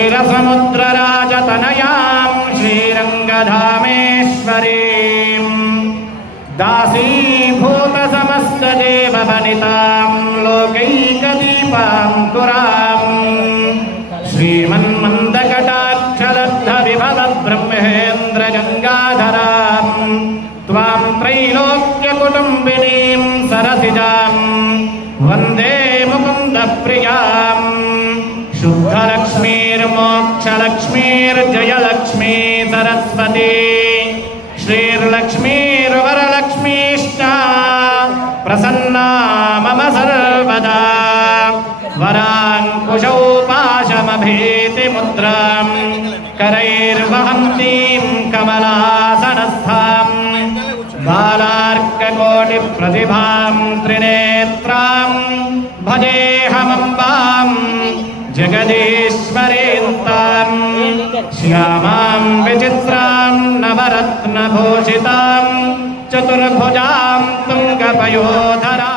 क्षीरसमुद्रराजतनयां श्रीरङ्गधामेश्वरीं दासीभूतसमस्तदेववनितां लोकैकदीपाङ्कुरां श्रीमन्मन्दकटाक्षलब्धविभवब्रह्मेन्द्रगङ्गाधरां त्वां त्रैलोक्यकुटुम्बिनीं सरसिजां वन्दे मुकुन्दप्रियां शुद्धलक्ष्मीर्मोक्षलक्ष्मीर्जयलक्ष्मी सरस्वती श्रीर्लक्ष्मीर्वरलक्ष्मीश्च प्रसन्ना मम सर्वदा वराङ्कुशौ पाशमभीतिमुद्रां करैर्वहन्तीं कमलासनस्थां बालार्ककोटिप्रतिभां त्रिनेत्रां भजेऽहमम्बां जगदीश्वरीन्तां श्यामां विचित्रां नवरत्नभूषितां चतुर्भुजां तुङ्गपयोधरां